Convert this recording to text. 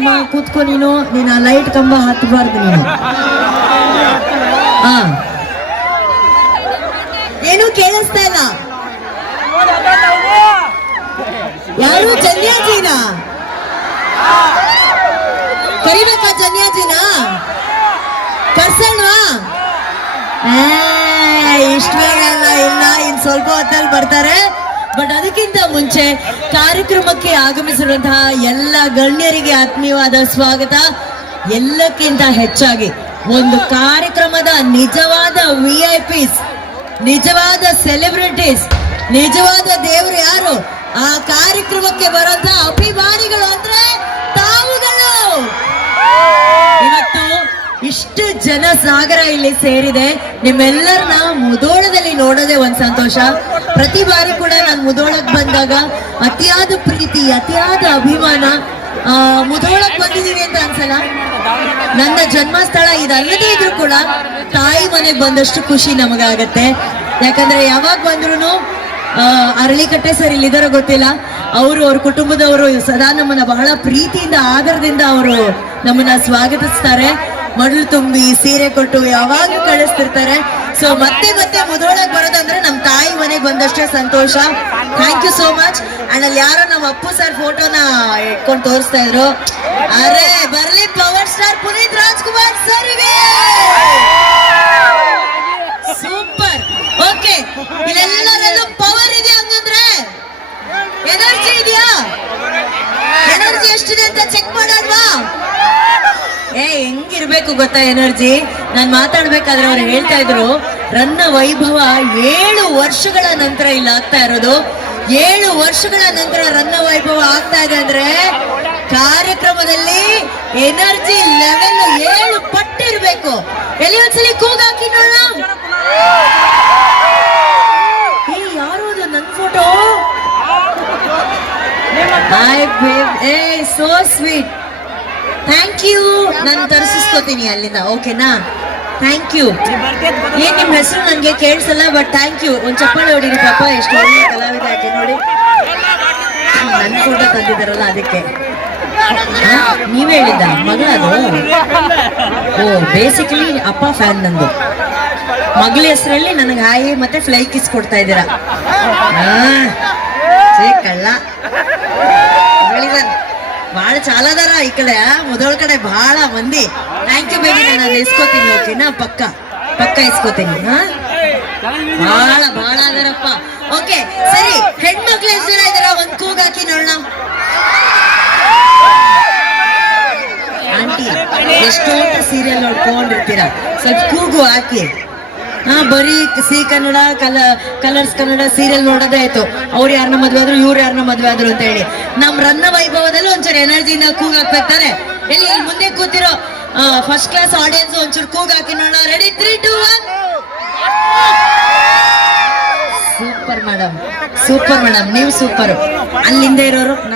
ಅಮ್ಮ ಕೂತ್ಕೊ ನೀನು ನೀನು ಆ ಲೈಟ್ ಕಂಬ ಹತ್ತಬಾರ್ದು ನೀನು. ಹಾ ಏನು ಕೇಳಿಸ್ತಾ ಇಲ್ಲ. ಯಾರು ಜನ್ಯಾಜಿನ ಕರಿಬೇಕಾ? ಜನ್ಯಾಜಿನ ಕರ್ಸಲ್ವಾ? ಇಷ್ಟ ಬೇಗ ಇಲ್ಲ, ಇನ್ ಸ್ವಲ್ಪ ಹೊತ್ತಲ್ಲಿ ಬರ್ತಾರೆ. ಬಟ್ ಅದಕ್ಕಿಂತ ಮುಂಚೆ ಕಾರ್ಯಕ್ರಮಕ್ಕೆ ಆಗಮಿಸಿರುವಂತಹ ಎಲ್ಲ ಗಣ್ಯರಿಗೆ ಆತ್ಮೀಯವಾದ ಸ್ವಾಗತ. ಎಲ್ಲಕ್ಕಿಂತ ಹೆಚ್ಚಾಗಿ ಒಂದು ಕಾರ್ಯಕ್ರಮದ ನಿಜವಾದ VIPs, ನಿಜವಾದ ಸೆಲೆಬ್ರಿಟೀಸ್, ನಿಜವಾದ ದೇವರು ಯಾರು? ಆ ಕಾರ್ಯಕ್ರಮಕ್ಕೆ ಬರುವಂತಹ ಅಭಿಮಾನಿಗಳು ಅಂದ್ರೆ ತಾವುಗಳು. ಇವತ್ತು ಇಷ್ಟು ಜನ ಸಾಗರ ಇಲ್ಲಿ ಸೇರಿದೆ. ನಿಮ್ಮೆಲ್ಲರನ್ನ ಮುಧೋಳದಲ್ಲಿ ನೋಡೋದೇ ಒಂದ್ ಸಂತೋಷ. ಪ್ರತಿ ಬಾರಿ ಕೂಡ ನಾನು ಮುಧೋಳಕ್ ಬಂದಾಗ ಅತಿಯಾದ ಪ್ರೀತಿ, ಅತಿಯಾದ ಅಭಿಮಾನ. ಮುಧೋಳಕ್ ಬಂದಿದೀನಿ ಅಂತ ಅನ್ಸಲ್ಲ. ನನ್ನ ಜನ್ಮಸ್ಥಳ ಇದಲ್ಲದೇ ಇದ್ರು ಕೂಡ ತಾಯಿ ಮನೆಗೆ ಬಂದಷ್ಟು ಖುಷಿ ನಮಗಾಗತ್ತೆ. ಯಾಕಂದ್ರೆ ಯಾವಾಗ ಬಂದ್ರು ಅರಳಿಕಟ್ಟೆ ಸರ್ ಇಲ್ಲಿದಾರ ಗೊತ್ತಿಲ್ಲ, ಅವರು ಅವ್ರ ಕುಟುಂಬದವರು ಸದಾ ನಮ್ಮನ್ನ ಬಹಳ ಪ್ರೀತಿಯಿಂದ ಆದರದಿಂದ ಅವರು ನಮ್ಮನ್ನ ಸ್ವಾಗತಿಸ್ತಾರೆ. ಮಡಲು ತುಂಬಿ ಸೀರೆ ಕೊಟ್ಟು ಯಾವಾಗ ಕಳಿಸ್ತಿರ್ತಾರೆ. ಸೊ ಮತ್ತೆ ಮತ್ತೆ ಮುಧೋಳಕ್ ಬರೋದಂದ್ರೆ ನಮ್ ತಾಯಿ ಮನೆಗೆ ಬಂದಷ್ಟೇ ಸಂತೋಷ. Thank you so much. And ಅಲ್ಲಿ ಯಾರೋ ನಮ್ಮ ಅಪ್ಪು ಸರ್ ಫೋಟೋನ ಇಟ್ಕೊಂಡು ತೋರಿಸ್ತಾ ಇದ್ರು. ಅರೆ ಬರ್ಲಿ ಪವರ್ ಸ್ಟಾರ್ ಪುನೀತ್ ರಾಜ್ಕುಮಾರ್ ಸರ್ಗೆ. ಸೂಪರ್. ಓಕೆ, ಇಲ್ಲೆಲ್ಲರಲ್ಲೂ ಪವರ್ ಇದೆ ಹಂಗಂದ್ರೆ ಎನರ್ಜಿ ಇದೆಯಾ? ಎನರ್ಜಿ ಎಷ್ಟಿದೆ ಅಂತ ಚೆಕ್ ಮಾಡೋಣವಾ? ಹೆಂಗಿರ್ಬೇಕು ಗೊತ್ತಾ ಎನರ್ಜಿ? ನಾನ್ ಮಾತಾಡ್ಬೇಕಾದ್ರೆ ಅವ್ರು ಹೇಳ್ತಾ ಇದ್ರು ರನ್ನ ವೈಭವ 7 ವರ್ಷಗಳ ನಂತರ ಇಲ್ಲಿ ಆಗ್ತಾ ಇರೋದು. 7 ವರ್ಷಗಳ ನಂತರ ರನ್ನ ವೈಭವ ಆಗ್ತಾ ಇದೆ ಅಂದ್ರೆ ಕಾರ್ಯಕ್ರಮದಲ್ಲಿ ಎನರ್ಜಿ ಲೆವೆಲ್ 7 ಪಟ್ಟಿರ್ಬೇಕು. ಎಲ್ಲಿ ಒಂದ್ಸಲಿ ಕೂಗಾಕಿ ನೋಡೋಣ. ಯಾರು ಅದು? ನನ್ photo. So sweet. Thank you. ನಾನು ತರಿಸ್ಕೋತೀನಿ ಅಲ್ಲಿಂದ. ಓಕೆನಾ? Thank you. ಏನ್ ನಿಮ್ ಹೆಸರು ನನ್ಗೆ ಕೇಳಿಸಲ್ಲ, ಬಟ್ ಥ್ಯಾಂಕ್ ಯು. ಒಂದ್ ಚಪ್ಪಾಳೆ ಹೊಡಿರಿ ಪಾಪ. ಎಷ್ಟು ಒಳ್ಳೆ ಕಲಾವಿದ ಆಕೆ ನೋಡಿ. ನನ್ ಫೋಟೋ ತಂದಿದ್ದಾರಲ್ಲ ಅದಕ್ಕೆ. ನೀವ್ ಹೇಳಿದ್ದ ಮಗಳದು? ಓ, ಬೇಸಿಕಲಿ ಅಪ್ಪ ಫ್ಯಾನ್ ನಂದು. ಮಗಳ ಹೆಸರಲ್ಲಿ ನನಗೆ ಹಾಯಿ ಮತ್ತೆ ಫ್ಲೈ ಕಿಸ್ ಕೊಡ್ತಾ ಇದ್ದೀರಾ. ಕಳ್ಳ ಬಹಳ ಚಾಲದಾರ ಈ ಕಡೆ, ಮುಧೋಳ ಕಡೆ ಬಹಳ ಮಂದಿ. Thank you baby. ನಾನು ಇಸ್ಕೋತೀನಿ. ಓಕೆನಾ? ಪಕ್ಕ ಪಕ್ಕ ಇಸ್ಕೋತೀನಿ. ಬಹಳ ಬಹಳ ಅದರಪ್ಪ. ಓಕೆ ಸರಿ, ಹೆಣ್ಮಕ್ಳು ಎಷ್ಟು ಜನ ಇದಾರ? ಒಂದ್ ಕೂಗಾಕಿ ನೋಡೋಣ. ಆಂಟಿ ಎಷ್ಟೊಂದು ಸೀರಿಯಲ್ ನೋಡ್ಕೊಂಡಿರ್ತೀರಾ, ಸ್ವಲ್ಪ ಕೂಗು ಹಾಕಿ. ಬರೀ C Kannada, colours Kannada serial ನೋಡೋದೇ ಆಯ್ತು. ಅವ್ರು ಯಾರನ್ನ ಮದ್ವೆ ಆದ್ರು, ಇವ್ರು ಯಾರನ್ನ ಮದ್ವೆ ಆದ್ರು ಅಂತ ಹೇಳಿ. ನಮ್ ರನ್ನ ವೈಭವದಲ್ಲಿ ಒಂಚೂರು ಎನರ್ಜಿನ ಕೂಗಾಕ್ಬೇಕಾರೆ ಎಲ್ಲಿ ಮುಂದೆ ಕೂತಿರೋ ಫಸ್ಟ್ ಕ್ಲಾಸ್ ಆಡಿಯನ್ಸ್ ಒಂಚೂರು ಕೂಗಾಕಿ ನೋಡೋಣ. Ready? 3, 2, 1. Super madam, super madam, ನೀವು ಸೂಪರ್. ಅಲ್ಲಿಂದ ಇರೋರು